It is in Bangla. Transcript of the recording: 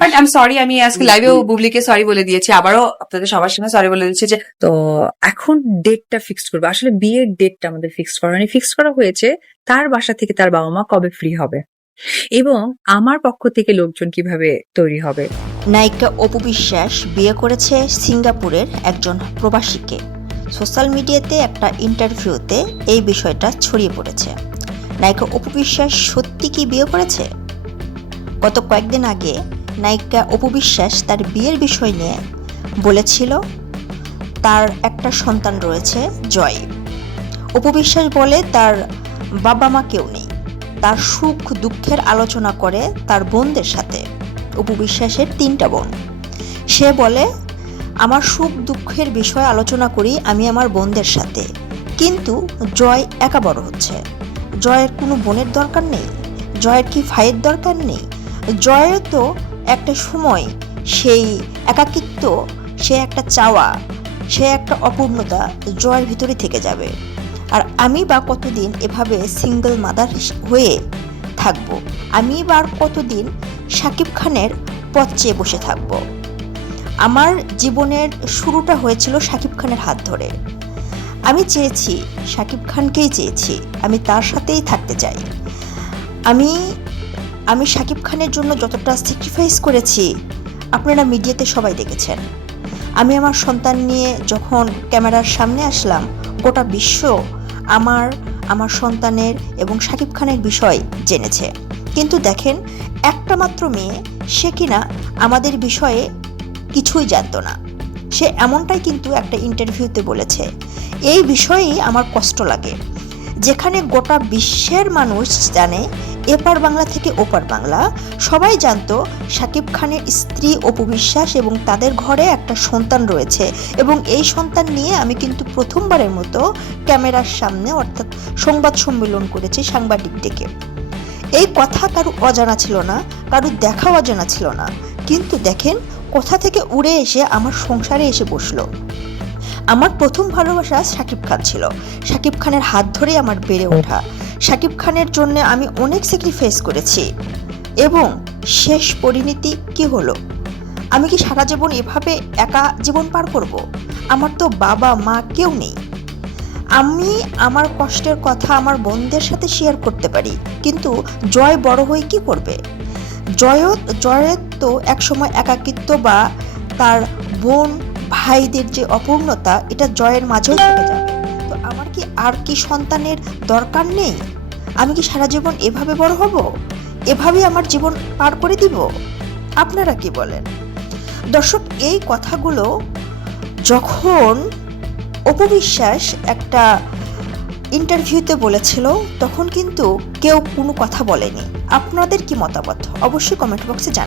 বাট আই এম সরি, আমি আজকে লাইভেও বুবলিকে সরি বলে দিয়েছি, আবারও আপনাদের সবার সঙ্গে সরি বলে দিচ্ছি যে তো এখন ডেটটা ফিক্সড করবো। আসলে বিয়ের ডেটটা আমাদের ফিক্সড করা মানে ফিক্সড করা হয়েছে তার বাসা থেকে তার বাবা মা কবে ফ্রি হবে এবং আমার পক্ষ থেকে লোকজন কিভাবে তৈরি হবে। নায়িকা অপু বিশ্বাস বিয়ে করেছে সিঙ্গাপুরের একজন প্রবাসীকে। সোশ্যাল মিডিয়াতে একটা ইন্টারভিউতে এই বিষয়টা ছড়িয়ে পড়েছে। নায়িকা অপু বিশ্বাস সত্যি কি বিয়ে করেছে? গত কয়েকদিন আগে নায়িকা অপু বিশ্বাস তার বিয়ের বিষয় নিয়ে বলেছিল তার একটা সন্তান রয়েছে, জয়। অপু বিশ্বাস বলে তার বাবা মা কেউ নেই, তার সুখ দুঃখের আলোচনা করে তার বোনদের সাথে। অপু বিশ্বাসের 3টা বোন। সে বলে আমার সুখ দুঃখের বিষয় আলোচনা করি আমি আমার বোনদের সাথে, কিন্তু জয় একা বড় হচ্ছে। জয়ের কোনো বোনের দরকার নেই, জয়ের কি ভাইয়ের দরকার নেই? জয়ের তো একটা সময় সেই একাকিত্ব, সে একটা চাওয়া, সে একটা অপূর্ণতা জয়ের ভিতরে থেকে যাবে। আর আমি বা কতদিন এভাবে সিঙ্গেল মাদার হয়ে থাকবো? আমি বা আর কতদিন শাকিব খানের পথ চেয়ে বসে থাকবো? আমার জীবনের শুরুটা হয়েছিল শাকিব খানের হাত ধরে। আমি চেয়েছি, শাকিব খানকেই চেয়েছি, আমি তার সাথেই থাকতে চাই। আমি শাকিব খানের জন্য যতটা স্যাক্রিফাইস করেছি আপনারা মিডিয়াতে সবাই দেখেছেন। আমি আমার সন্তান নিয়ে যখন ক্যামেরার সামনে আসলাম, গোটা বিশ্ব আমার সন্তানের এবং শাকিব খানের বিষয় জেনেছে। কিন্তু দেখেন, একটা মাত্র মেয়ে, সে কিনা আমাদের বিষয়ে কিছুই জানতো না। সে এমনটাই কিন্তু একটা ইন্টারভিউতে বলেছে। এই বিষয়েই আমার কষ্ট লাগে, যেখানে গোটা বিশ্বের মানুষ জানে, এপার বাংলা থেকে ওপার বাংলা সবাই জানতো শাকিব খানের স্ত্রী অপু বিশ্বাস এবং তাদের ঘরে একটা সন্তান রয়েছে। এবং এই সন্তান নিয়ে আমি কিন্তু প্রথমবারের মতো ক্যামেরার সামনে অর্থাৎ সংবাদ সম্মেলন করেছি সাংবাদিক ডেকে। এই কথা কারো অজানা ছিল না, কারো দেখা অজানা ছিল না। কিন্তু দেখেন, কোথা থেকে উড়ে এসে আমার সংসারে এসে বসলো। আমার প্রথম ভালোবাসা শাকিব খান ছিল। শাকিব খানের হাত ধরে আমার বেড়ে ওঠা। শাকিব খানের জন্য আমি অনেক স্যাক্রিফাইস করেছি এবং শেষ পরিণতি কি হলো? আমি কি সারা জীবন এভাবে একা জীবন পার করব? আমার তো বাবা মা কেউ নেই। আমি আমার কষ্টের কথা আমার বোনদের সাথে শেয়ার করতে পারি, কিন্তু জয় বড় হয়ে কি করবে? জয়ের তো একসময় একাকিত্ব বা তার বোন ভাইদের যে অপূর্ণতা, এটা জয়ের মাঝেও থেকে যাবে। তো আমার কি আর কি সন্তানের দরকার নেই? আমি কি সারা জীবন এভাবে বড় হব? এভাবেই আমার জীবন পার করে দিব? আপনারা কি বলেন? দর্শক, এই কথাগুলো যখন অপু বিশ্বাস একটা ইন্টারভিউতে বলেছিল, তখন কিন্তু কেউ কোনো কথা বলেনি। আপনাদের কি মতামত অবশ্যই কমেন্ট বক্সে জানান।